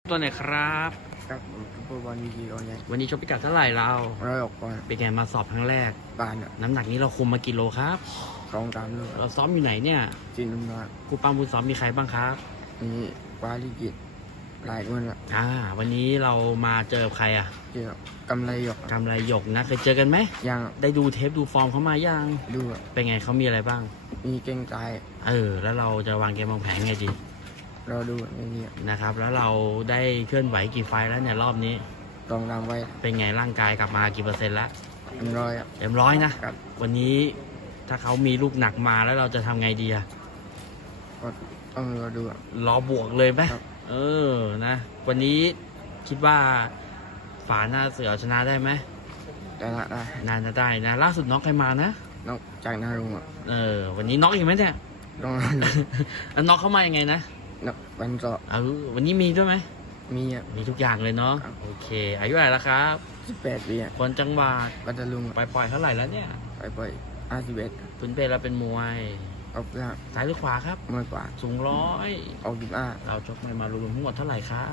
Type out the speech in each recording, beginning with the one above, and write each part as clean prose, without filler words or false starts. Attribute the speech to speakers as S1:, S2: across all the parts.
S1: ตัวไหนครับ
S2: ครับผมซุปเปอร์บอลดีๆเอาไง
S1: วันนี้ชกพิกัดเท่าไหร่เรา
S2: 106 ปอนด์
S1: เป็นไงมาสอบครั้งแรก
S2: บานอ่ะ
S1: น้ำหนักนี้เราคุมมากี่โลครับ
S2: 2-3ลูก
S1: เราซ้อมอยู่ไหนเนี่ย
S2: จีนน้ำหนัก
S1: ครูปังบุญซ้อมมีใครบ้างครับ
S2: มีปาลิกิตหลายคนละ
S1: วันนี้เรามาเจอกับใครอ่ะ
S2: เกี่ยวกับกำไรหยก
S1: กำไรหยกนะเคยเจอกันไหม
S2: ยัง
S1: ได้ดูเทปดูฟอร์มเขามายัง
S2: ดูอะ
S1: เป็นไงเขามีอะไรบ้าง
S2: มีเก่งกาย
S1: แล้วเราจะวางเกมวางแผนไงดี
S2: รอดูในนี้
S1: นะครับ แล้วเราได้เคลื่อนไหวกี่ไฟล์แล้วเนี่ยรอบนี้
S2: ลองนำไว้
S1: เป็นไงร่างกายกลับมากี่เปอร์เซ็นต์แล้ว
S2: 100อ่ะ
S1: เต็มร้อยนะ
S2: ครับ
S1: วันนี้ถ้าเขามีลูกหนักมาแล้วเราจะทำไงดีอะ
S2: ก็ต้องรอดูอะ
S1: รอบวกเลยไหม
S2: ครับ
S1: นะ วันนี้คิดว่าฝาหน้าเสือชนะได้ไหม
S2: ชนะได้
S1: น่าจะได้นะ ล่าสุดน็อกใครมานะ
S2: นอกจากนารุงอ่ะ
S1: วันนี้น็อกอีกไหมเนี่ย
S2: ต้องรอดู
S1: แล้วน็อกเข้ามายังไงนะ
S2: นักวันสอบ
S1: วันนี้มีด้วยไหม
S2: มีอ่ะ
S1: มีทุกอย่างเลยเนาะ
S2: ครับ
S1: โอเค อายุเท่าไหร่แล้วครับ
S2: 18 ปีอ่ะ
S1: คนจังหวัด
S2: ปัตตาลุง
S1: ปล่อยเท่าไหร่แล้วเนี่ย
S2: ไป51
S1: พื้นเพเราเป็นมวย
S2: เอาเพื่อ
S1: ซ้ายหรือขวาครับ
S2: มวยกว่า
S1: สูงร้อย
S2: เอา15
S1: เราชกมารวมๆทั้งหมดเท่าไหร่ครับ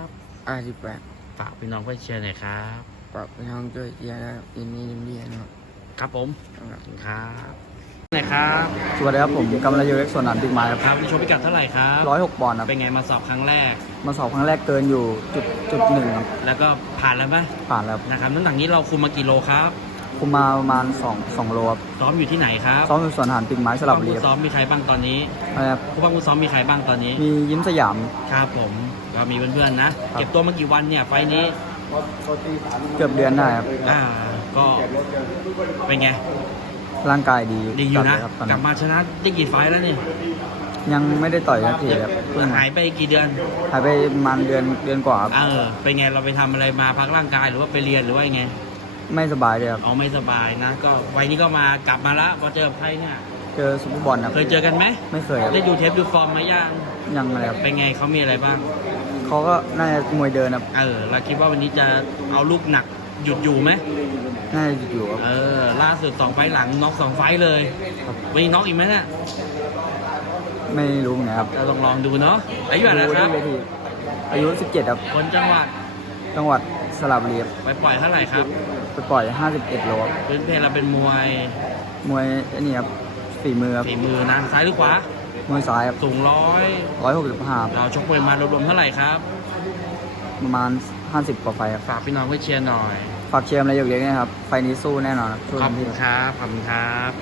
S2: 58
S1: ฝากพี่น้องเพื่อนเชียร์หน่อยครับ
S2: ปรับไปทางช่วยเชียร์นะยินดีนะครับ
S1: ครับผม
S2: ครับ
S1: ครับไหนครับ
S3: สวัสดีครับผมกำลังอยู่เล็กส่วนหนามบิ๊กไม้ครับ
S1: ครับนี่ชกพิกัดเท่าไหร่ครับ
S3: 106 ปอนด์ครับ
S1: เป็นไงมาสอบครั้งแรก
S3: มาสอบครั้งแรกเกินอยู่จุดหนึ่งครับ
S1: แล้วก็ผ่านแล้วไหม
S3: ผ่านแล้ว
S1: นะครับน้ำหนักนี้เราคุมมากี่โลครับ
S3: คุมมาประมาณ2โลครับ
S1: ซ้อมอยู่ที่ไหนครับ
S3: ซ้อมอยู่สวนหนามบิ๊กไม้สลับบุรี
S1: ผู้
S3: ครับ
S1: ซ้อมมีใครบ้างตอนนี้
S3: นะครับ
S1: ผู้บังคับซ้อมมีใครบ้างตอนนี้
S3: มียิ้มสยาม
S1: ครับผมก็มีเพื่อนๆนะ เก็บตัวมากี่วันเนี่ยไฟล์นี้
S3: เกือบเดือนได้ครับ
S1: ก็เป็นไง
S3: ร่างกายดี
S1: ดีอยู่นะ
S3: จัดเลครับตอน
S1: กลั
S3: นี้
S1: บมาชนะได้กี่ไฟล์แล้วเนี่ย
S3: ยังไม่ได้ต่อยสักทีครับเพิ่ง
S1: หายไปกี่เดือน
S3: หายไปประมาณเดือนกว่าครับ
S1: เป็นไงเราไปทำอะไรมาพักร่างกายหรือว่าไปเรียนหรือว่ายังไง
S3: ไม่สบายเลยครับ
S1: เอาไม่สบายนะ ก็ไฟล์นี้ก็มากลับมาแล้วพอเจอกับไทยเนี่ย
S3: เจอซุปเปอร์บอลครับ
S1: เคยเจอกันไหม
S3: ไม่เคยครับ
S1: ได้ดูเทปดูฟอร์มมายัง
S3: ยังเลยครับ
S1: เป็นไงเขามีอะไรบ้าง
S3: เขาก็น่าจะมวยเดินครับ
S1: เราคิดว่าวันนี้จะเอาลูกหนักหยุดอยู่ไหม
S3: น่าจะอยู่ครับ
S1: ล่าสุด2 ไฟล์หลังน็อก2 ไฟล์เลย วันนี้น็อกอีกไหมเนี่ย
S3: ไม่รู้เหมือนกันครับ
S1: เราลองดูเนาะอายุเท่าไหร่ครับ
S3: อายุ 17 ครับ
S1: คนจังหวัด
S3: จังหวัดสระบุรีครับ
S1: ไปปล่อยเท่าไหร่ครับ
S3: ไปปล่อย 51 โลครับ
S1: พื้นเพเราเป็นมวย
S3: มวยอันนี้ครับฝีมือครับ
S1: ฝีมือนะซ้ายหรือขวาม
S3: วยซ้ายครับ
S1: สูง
S3: 165
S1: เราชกมวยมารวมๆเท่าไหร่ครับ
S3: ประมาณ 50 กว่าไฟครับ
S1: ฝากพี่น้องเพื่อนเชียร์หน่อย
S3: ฝากเชียร์อะไรอยู่เล็กๆนะครับ ไฟนี้สู้แน่นอนครับสู้
S1: ขอบ
S3: เต็ม
S1: คุ
S3: ที่
S1: ณครับขอบคุณครับ